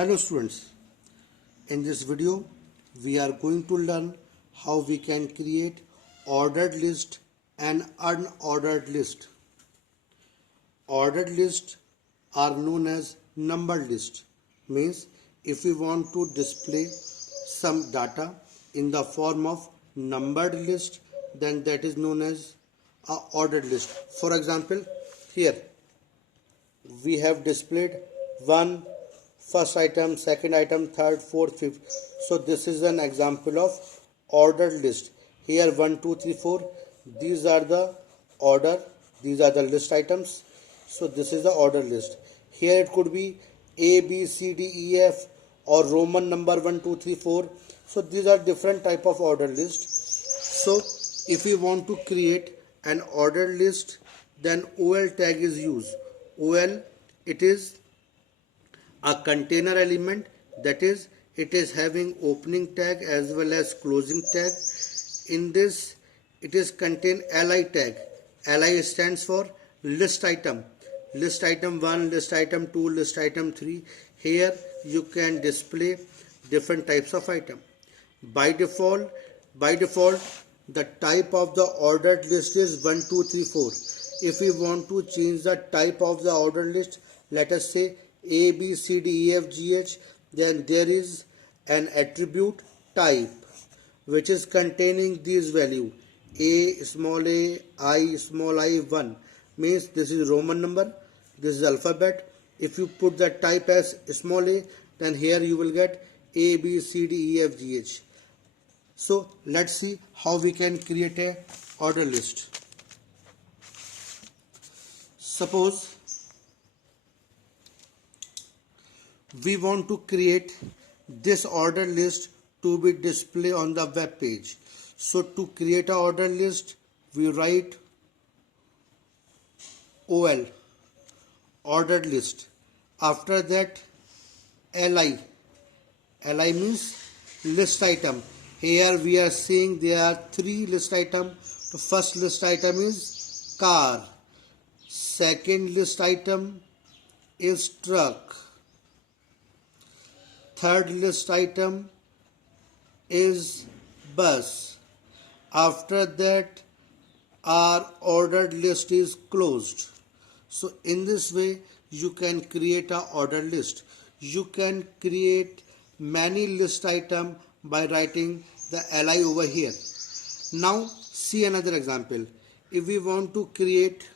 Hello students, in this video we are going to learn how we can create ordered list and unordered list. Ordered list are known as numbered list, means if we want to display some data in the form of numbered list, then that is known as a ordered list. For example, here we have displayed one first item, second item, third, fourth, fifth. So this is an example of ordered list. Here 1, 2, 3, 4. These are the order. These are the list items. So this is the order list. Here it could be A, B, C, D, E, F or Roman number 1, 2, 3, 4. So these are different type of order list. So if we want to create an order list, then OL tag is used. OL, it is a container element, that is it is having opening tag as well as closing tag. In this it is contain li tag. Li stands for list item. List item 1, list item 2, list item 3. Here you can display different types of item. By default the type of the ordered list is 1, 2, 3, 4. If we want to change the type of the ordered list, let us say A, B, C, D, E, F, G, H, then there is an attribute type which is containing these value A, small a, I, small I, 1, means this is Roman number, this is alphabet. If you put the type as small a, then here you will get A, B, C, D, E, F, G, H. So let's see how we can create a order list. Suppose we want to create this order list to be displayed on the web page. So to create an order list, we write OL, ordered list. After that, LI. LI means list item. Here we are seeing there are 3 list items. The first list item is car. Second list item is truck. Third list item is bus. After that, our ordered list is closed. So in this way you can create an ordered list. You can create many list items by writing the li over here. Now see another example. If we want to create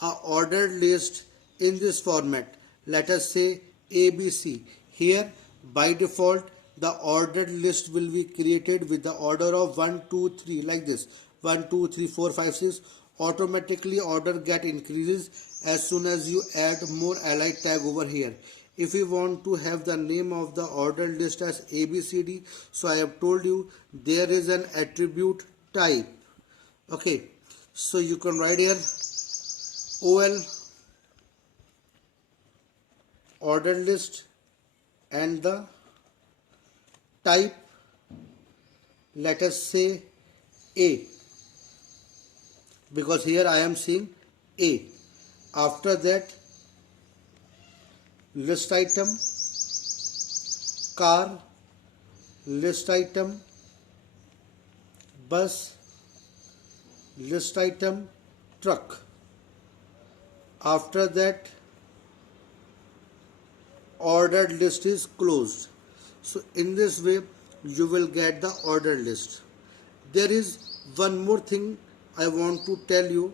a ordered list in this format, let us say ABC. Here by default the ordered list will be created with the order of 1, 2, 3 like this. 1, 2, 3, 4, 5, 6. Automatically order get increases as soon as you add more li tag over here. If you want to have the name of the ordered list as ABCD, so I have told you there is an attribute type. Okay, so you can write here OL, ordered list, and the type, let us say A, because here I am seeing A. After that, list item car, list item bus, list item truck. After that, ordered list is closed. So in this way you will get the ordered list. There is one more thing I want to tell you.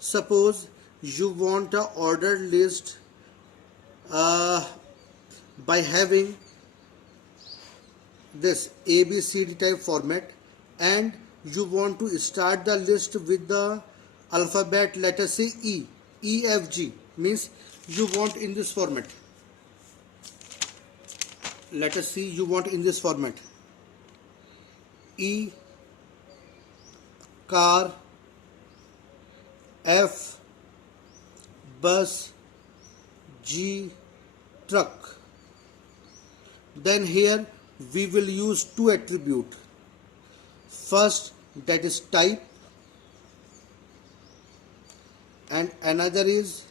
Suppose you want an ordered list by having this ABCD type format, and you want to start the list with the alphabet, let us say E, E, F, G, means you want in this format. Let us see, you want in this format E, car, F, bus, G, truck. Then here we will use 2 attributes. First, that is type, and another is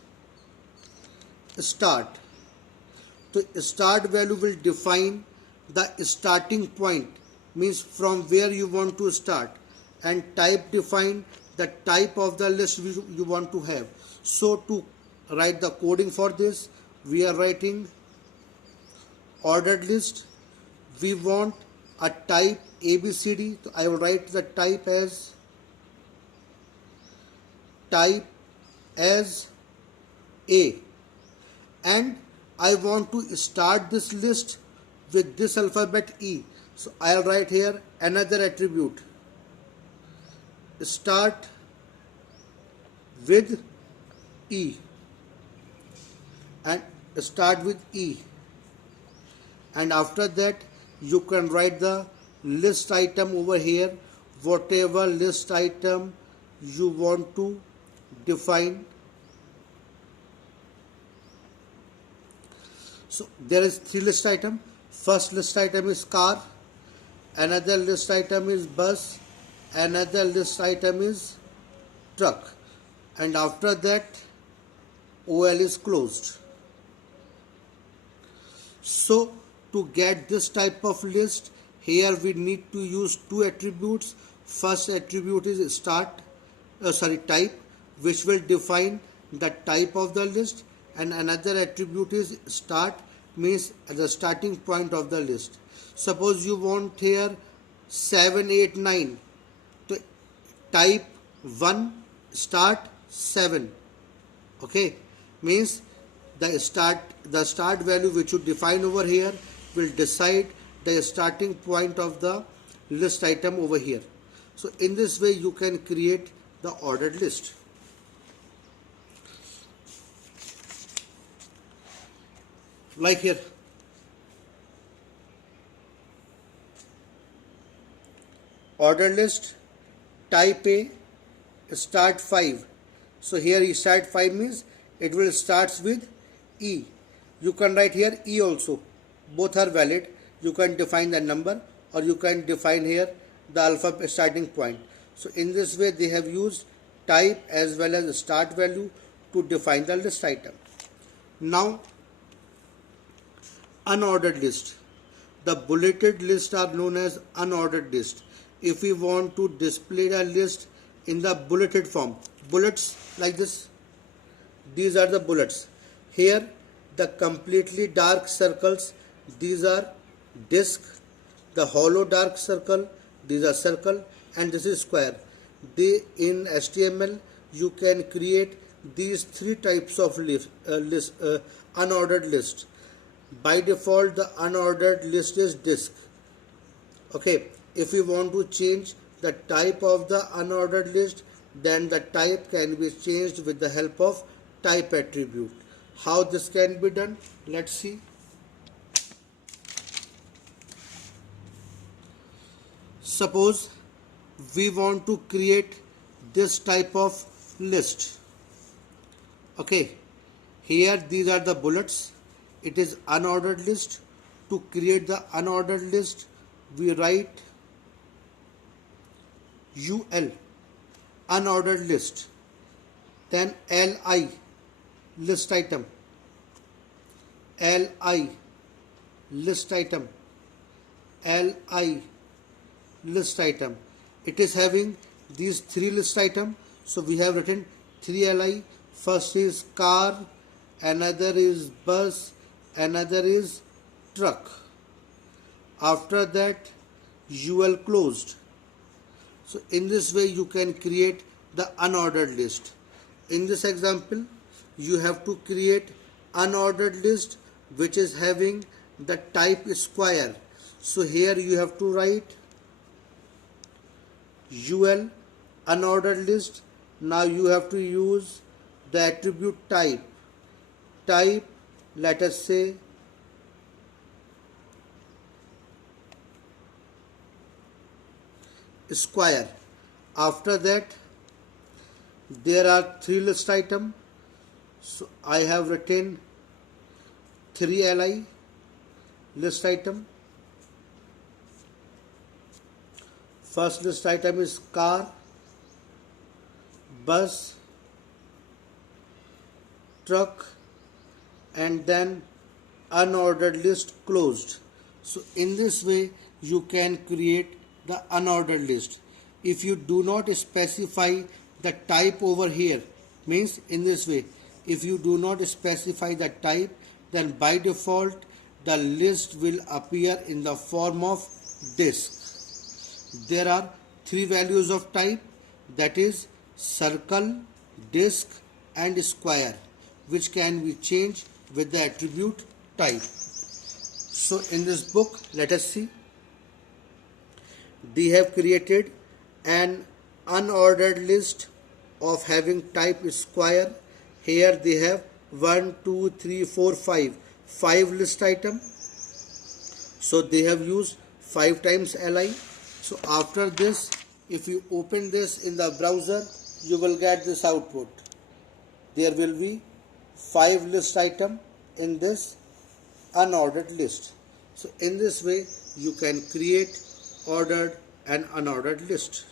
start. So start value will define the starting point, means from where you want to start, and type define the type of the list you want to have. So to write the coding for this, we are writing ordered list. We want a type ABCD. So I will write the type as A, and I want to start this list with this alphabet E. So I'll write here another attribute, start with E, and start with E, and after that you can write the list item over here, whatever list item you want to define. So there is three list item. First list item is car, another list item is bus, another list item is truck, and after that OL is closed. So to get this type of list, here we need to use two attributes. First attribute is type, which will define the type of the list, and another attribute is start, means the starting point of the list. Suppose you want here 7, 8, 9, to type 1 start 7. Okay, means the start value which you define over here will decide the starting point of the list item over here. So in this way you can create the ordered list. Like here, ordered list type A, start 5. So here start 5 means it will starts with E. You can write here E also. Both are valid. You can define the number or you can define here the alphabet starting point. So in this way they have used type as well as start value to define the list item. Now unordered list. The bulleted list are known as unordered list. If we want to display a list in the bulleted form, bullets like this, these are the bullets. Here the completely dark circles, these are disk. The hollow dark circle, these are circle, and this is square. In HTML you can create these three types of unordered list. By default the unordered list is disk. Okay, if we want to change the type of the unordered list, then the type can be changed with the help of type attribute. How this can be done? Let's see. Suppose we want to create this type of list. Okay, here these are the bullets. It is unordered list. To create the unordered list, we write UL, unordered list, then LI, list item, LI, list item, LI, list item. It is having these three list item. So we have written 3LI. First is car, another is bus, another is truck. After that UL closed. So in this way you can create the unordered list. In this example you have to create unordered list which is having the type square. So here you have to write UL unordered list. Now you have to use the attribute type. Type, let us say square. After that there are three list item. So I have written 3LI list item. First list item is car, bus, truck, and then unordered list closed. So in this way you can create the unordered list. If you do not specify the type over here, means in this way, if you do not specify the type, then by default the list will appear in the form of disk. There are three values of type, that is circle, disk and square, which can be changed with the attribute type. So in this book, let us see. They have created an unordered list of having type square. Here they have 1, 2, 3, 4, 5 list item. So they have used 5 times li. So after this, if you open this in the browser, you will get this output. There will be 5 list item in this unordered list. So in this way you can create ordered and unordered list.